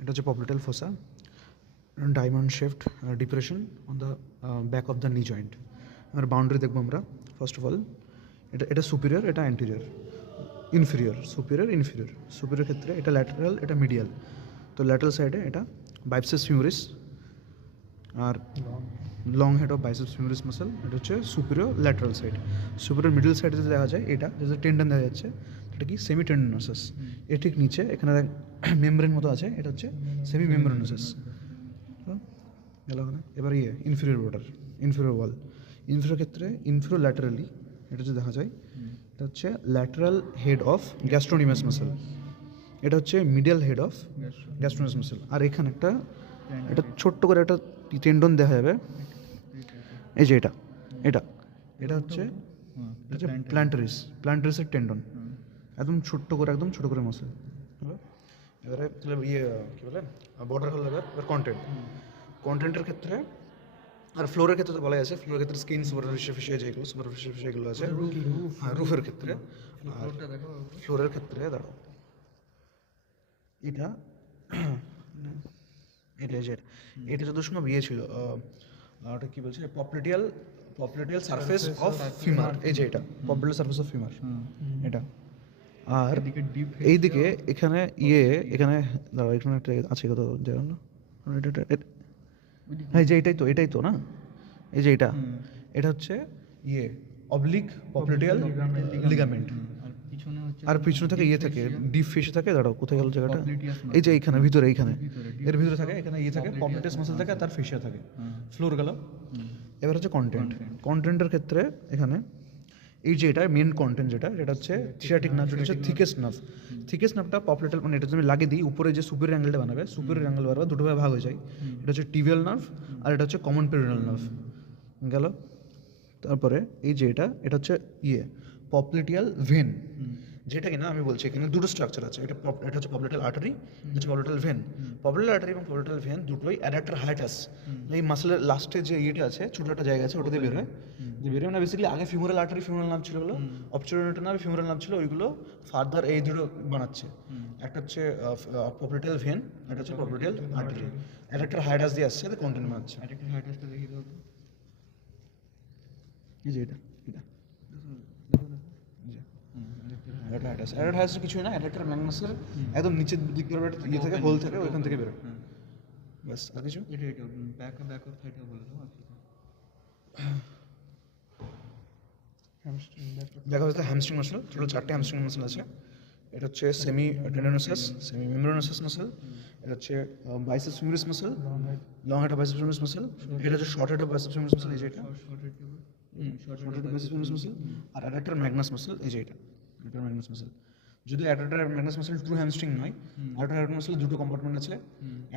এটা হচ্ছে popliteal fossa, diamond shaped depression on the back of the knee joint. আর boundary দেখবো আমরা ফার্স্ট অফ অল, এটা সুপিরিয়র, এটা অ্যান্টিরিয়র, ইনফিরিয়র, সুপিরিয়র ক্ষেত্রে এটা ল্যাটারাল, এটা মিডিয়াল। তো ল্যাটারাল সাইডে এটা বাইসেপস ফিমোরিস আর long head of biceps femoris muscle, এটা হচ্ছে superior lateral side. Superior middle সাইডে যদি দেখা যায় এটা যে টেন্ডন দেখা যাচ্ছে, এটা কি সেমি টেন্ডনোসাস। এর ঠিক নিচে এখানে মেমব্রেন মতো আছে, এটা হচ্ছে সেমি মেমব্রেনোসাস। গেল ওখানে। এবার ইনফিরিয়র বর্ডার, ইনফিরিয়র ওয়াল। ইনফিরিয়র ক্ষেত্রে ইনফিরিয়র ল্যাটারালি এটা যদি দেখা যায়, এটা হচ্ছে ল্যাটারাল হেড অফ গ্যাস্ট্রোনিমাস মাসল, এটা হচ্ছে মিডিয়াল হেড অফ গ্যাস্ট্রোনিমাস মাসল। আর এখানে একটা এটা ছোট্ট করে একটা টেন্ডন দেখা যাবে, এই যে এটা এটা এটা হচ্ছে প্ল্যান্টারিসের টেন্ডন, একদম ছোট্ট করে মাসল। এবারে কী বলে বর্ডার হল এবার কন্টেন্টের ক্ষেত্রে আর ফ্লোরের ক্ষেত্রে তো বলাই আছে, ফ্লোরের ক্ষেত্রে স্কিন সুপারফিশিয়াল যেগুলো আছে, হ্যাঁ রুফের ক্ষেত্রে। আর ফ্লোরের ক্ষেত্রে দাঁড়াও, এটা এটা যত সময় ছিল ওটা কী বলছে, পপলিটিয়াল সারফেস অফ ফিমার, এই যে এটা পপলিটিয়াল সারফেস অফ ফিমার এটা। আর এইদিকে এখানে এখানে দাঁড়াও, এখানে একটা আছে কত জানো না, হ্যাঁ যে এটাই তো না, এই যে এটা হচ্ছে অবলিক পপলিটিয়াল লিগামেন্ট। আর পিছনে থাকে থাকে ডিপ ফেসে থাকে, দাঁড়াও কোথায় গেল জায়গাটা, এই যে এইখানে ভিতরে, এর ভিতরে থাকে, এখানে থাকে পপলিটাস মাসল থাকে, তার ফেসিয়া থাকে। ফ্লোর গেল। এবার হচ্ছে কন্টেন্টের ক্ষেত্রে এখানে এই যে এটা মেন কন্টেন্ট যেটা হচ্ছে থিয়াটিক নার্ভ, যেটা হচ্ছে থিকেস্ট নার্ভটা পপলিটাল, মানে এটা যদি লাগিয়ে দিই উপরে যে সুপিরিয়র অ্যাঙ্গেলটা বানাবে, সুপিরিয়র অ্যাঙ্গেল বানাবে দুটো ভাগে ভাগ হয়ে যায়, এটা হচ্ছে টিবিয়াল নার্ভ আর এটা হচ্ছে কমন পেরিনাল নার্ভ গেল। তারপরে এই যে এটা হচ্ছে পপলিটিয়াল ভেন, যেটা কিনা আমি বলছি এখানে দুটো স্ট্রাকচার আছে, এটা হচ্ছে পপলিটিয়াল আর্টারি, এটা হচ্ছে পপলিটিয়াল ভেন। পপলিটিয়াল আর্টারি এবং পপলিটিয়াল ভেন দুটোই অ্যাডাক্টর হাইটাস, এই মাসলের লাস্টে যে আছে ছোটো একটা জায়গা আছে, ওটা দিয়ে বেরোয়, না বেসিক্যালি আগে ফিমোরাল আর্টারি ফিমোরাল নার্ভ ছিল, ওগুলো অবচুরেটর নার্ভ ফিমোরাল নার্ভ ছিল, ওইগুলো ফার্দার এই দুটো বানাচ্ছে। একটা হচ্ছে পপলিটিয়াল ভেন, একটা হচ্ছে পপলিটিয়াল আর্টারি, অ্যাডাক্টর হাইটাস দিয়ে আসছে, কন্টেন্ট বানাচ্ছে। অ্যাডাক্টর হাইটাসটা দেখি দাও তো, এই যে এটা অ্যাডাক্টর কিছুই না, অ্যাডাক্টর ম্যাগনাসের একদম নিচের দিক দিয়ে থেকে হোল থাকে, ওইখান থেকে বেরোয়, ব্যাস। আর কিছু দেখা যাচ্ছে হ্যামস্ট্রিং মাসল, টোটাল 4টে হ্যামস্ট্রিং মাসল আছে। এটা হচ্ছে semitendinosus, semimembranosus muscle, এটা হচ্ছে biceps femoris muscle, long head of biceps femoris muscle, এটা হচ্ছে short head of biceps femoris muscle, এই যে এটা short head of biceps femoris muscle. আর অ্যাডাক্টর ম্যাগনাস মাসল, এই যে এটা অ্যাডাক্টর ম্যাগনাস মাসল। যদি adductor magnus muscle true hamstring নয়, অ্যাডাক্টর মাসল দুটো কম্পার্টমেন্ট আছে,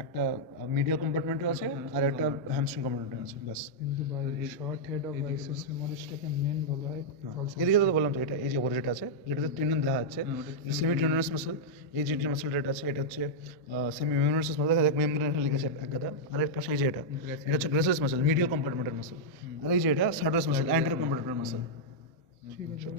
একটা মিডিয়াল কম্পার্টমেন্টও আছে আর একটা হ্যামস্ট্রিং কম্পার্টমেন্ট আছে, ব্যাস। কিন্তু শর্ট হেড অফ বাইসেপস ফিমোরিসটাকে মেন বলা হয়। এদিকে তো বললাম তো, এটা এই যে ওপরে যেটা আছে, যেটাতে টেন্ডন দেখা যাচ্ছে, সেমি টেন্ডনাস মাসল। এই যে মাসল যেটা আছে, এটা হচ্ছে সেমি মেমব্রেনাস মাসল, দেখা যায় মেমব্রেন লিখেছে এক গাদা। আর এর পাশে এই যে এটা হচ্ছে gracilis muscle, medial compartmental muscle. আর এই যে এটা sartorius muscle, anterior compartmental muscle. ঠিক আছে।